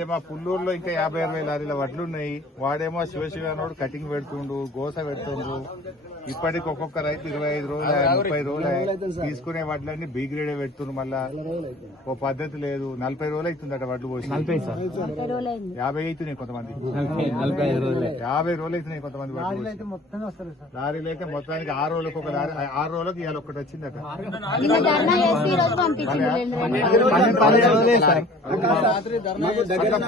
అయితే మా పుల్లూరులో ఇంకా 50-60 లారీల వడ్లు ఉన్నాయి. వాడేమో శివశివ అన్నోడు కటింగ్ పెడుతుండు, గోస పెడుతుండ్రు. ఇప్పటికి ఒక్కొక్క రైతు 25 రోజులు 30 రోజులు తీసుకునే వడ్లన్నీ బి గ్రేడే పెడుతుండ్రు. మళ్ళా ఓ పద్ధతి లేదు. 40 రోజులు అవుతుందట వడ్లు పోసి. 50 అవుతున్నాయి కొంతమంది, 50 రోజులు అవుతున్నాయి కొంతమంది వడ్లు. లారీలు అయితే మొత్తానికి 6 రోజులకు ఒక లారీ, 6 రోజులకు ఇవాళ ఒకటి వచ్చిందట.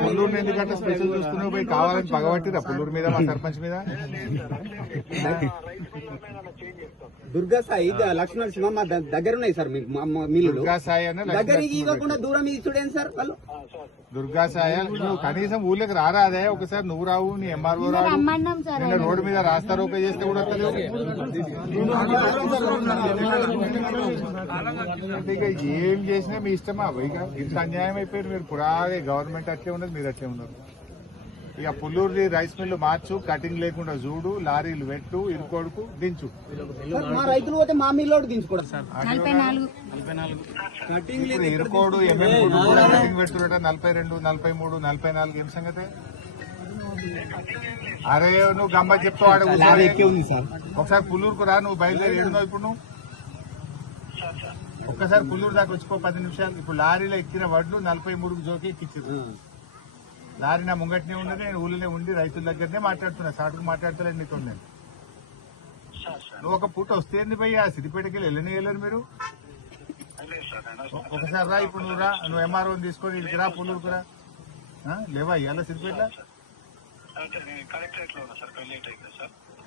పుల్లూరు ఎందుకంటే స్పెషల్ చూసుకుని పోయి కావాలని పగబట్టిరా పుల్లూరు మీద, మా సర్పంచ్ మీద. దుర్గా సాయి లక్ష్మణ సింహ మా దగ్గర ఉన్నాయి సార్. మిల్లు దుర్గా సాయి అన్న దగ్గరికి ఇవ్వకుండా దూరం ఇచ్చుడేంటి సార్ వాళ్ళు? దుర్గా సాయి నువ్వు కనీసం ఊళ్ళకి రారాదే ఒకసారి. నువ్వు రావు, నీ ఎంఆర్ఓ రావు. నిన్న రోడ్డు మీద రాస్తా రోక చేస్తే కూడా వస్తలేవు. ఇక ఏం చేసినా మీ ఇష్టమా? ఇక ఇంత అన్యాయం అయిపోయారు మీరు. పురాగా గవర్నమెంట్ అట్లే ఉన్నది, మీరు అట్లే ఉన్నారు. ఇక పుల్లూరు రైస్ మిల్లు మార్చు, కటింగ్ లేకుండా చూడు, లారీలు పెట్టు, ఇరుకోడుకు దించు. మా రైతులు పోతే మా మిల్లు దించుకోవడం సార్. ఇరుకోడు కటింగ్ పెడుతున్నట 42, 43, 44 ఏం సంగతే? అరే నువ్వు గమ్మ చెప్తావు. ఒకసారి పుల్లూరుకు రా, నువ్వు బయలుదేరి ఏడున్నావు ఇప్పుడు. నువ్వు ఒక్కసారి పుల్లూరు దాకా వచ్చిపో 10 నిమిషాలు. ఇప్పుడు లారీలో ఎక్కిన వడ్లు 43కు జోకి ఎక్కించారు. లారీ నా ముంగట్నే ఉన్నది, నేను ఊళ్ళోనే ఉండి రైతుల దగ్గరనే మాట్లాడుతున్నా. సాటుకు మాట్లాడతలేదు నీతో. నేను నువ్వు ఒక పూట వస్తే ఏంది భయ్యా? సిద్దిపేటకి వెళ్ళరు మీరు. ఒకసారి రా, ఇప్పుడు నువ్వు రా, నువ్వు ఎంఆర్ఓ తీసుకొని ఇక్కడికి రా, పుల్లూరుకు రా. లేవా ఇవాళ సిద్దిపేట?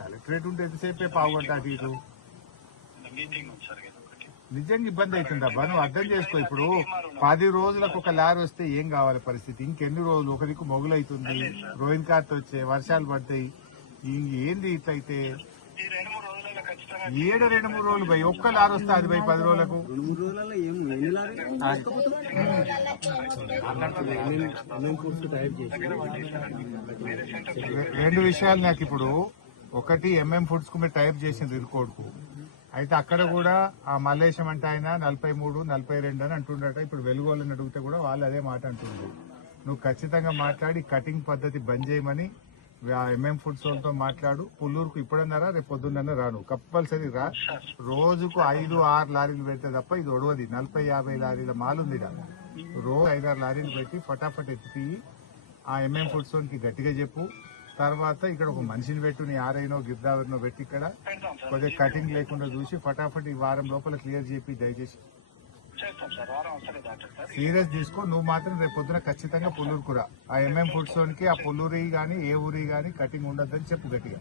కలెక్టరేట్ ఉంటే ఎంతసేపే పావుగంట అటు ఇటు. నిజంగా ఇబ్బంది అవుతుందబ్బా, నువ్వు అర్థం చేసుకో. ఇప్పుడు 10 రోజులకు ఒక లారీ వస్తే ఏం కావాలి పరిస్థితి? ఇంకెన్ని రోజులు? ఒక దిక్కు మొగులైతుంది, రోహిన్ కార్త్ వచ్చే, వర్షాలు పడతాయి. ఏంది ఇట్లయితే? 2-3 రోజులు పోయి ఒక్క లారీ వస్తే అది పోయి 10 రోజులకు. రెండు విషయాలు నాకు ఇప్పుడు. ఒకటి, ఎంఎం ఫుడ్స్ కు మీరు టైప్ చేసింది ఇరుకోడుకు. అయితే అక్కడ కూడా ఆ మల్లేశం అంటే ఆయన 43, 42 అని అంటుండట. ఇప్పుడు వెలుగోళ్ళని అడిగితే కూడా వాళ్ళు అదే మాట అంటుండ్రు. నువ్వు ఖచ్చితంగా మాట్లాడి కటింగ్ పద్ధతి బంద్ చేయమని ఎంఎం ఫుడ్స్ వాళ్ళతో మాట్లాడు. పుల్లూరుకు ఇప్పుడన్నారా రేపు పొద్దున్న రా, నువ్వు కంపల్సరీ రా. రోజుకు 5-6 లారీలు పెడితే తప్ప ఇది ఒడవది. 40-50 లారీల మాలుంది. రోజు 5-6 లారీలు పెట్టి ఫటాఫట్ ఎత్తి ఆ ఎంఎం ఫుడ్స్ కి గట్టిగా చెప్పు. తర్వాత ఇక్కడ ఒక మనిషిని పెట్టు, నీ ఆరైనో గిర్దావరినో పెట్టి ఇక్కడ కొద్దిగా కటింగ్ లేకుండా చూసి ఫటాఫట్ ఈ వారం లోపల క్లియర్ చేపి దయచేసి. సీరియస్ తీసుకో. నువ్వు మాత్రం రేపు పొద్దున ఖచ్చితంగా పుల్లూరుకు రా. ఆ ఎంఎం ఫుడ్స్ కి ఆ పుల్లూరి గానీ ఏ ఊరి గానీ కటింగ్ ఉండొద్దని చెప్పు గట్టిగా.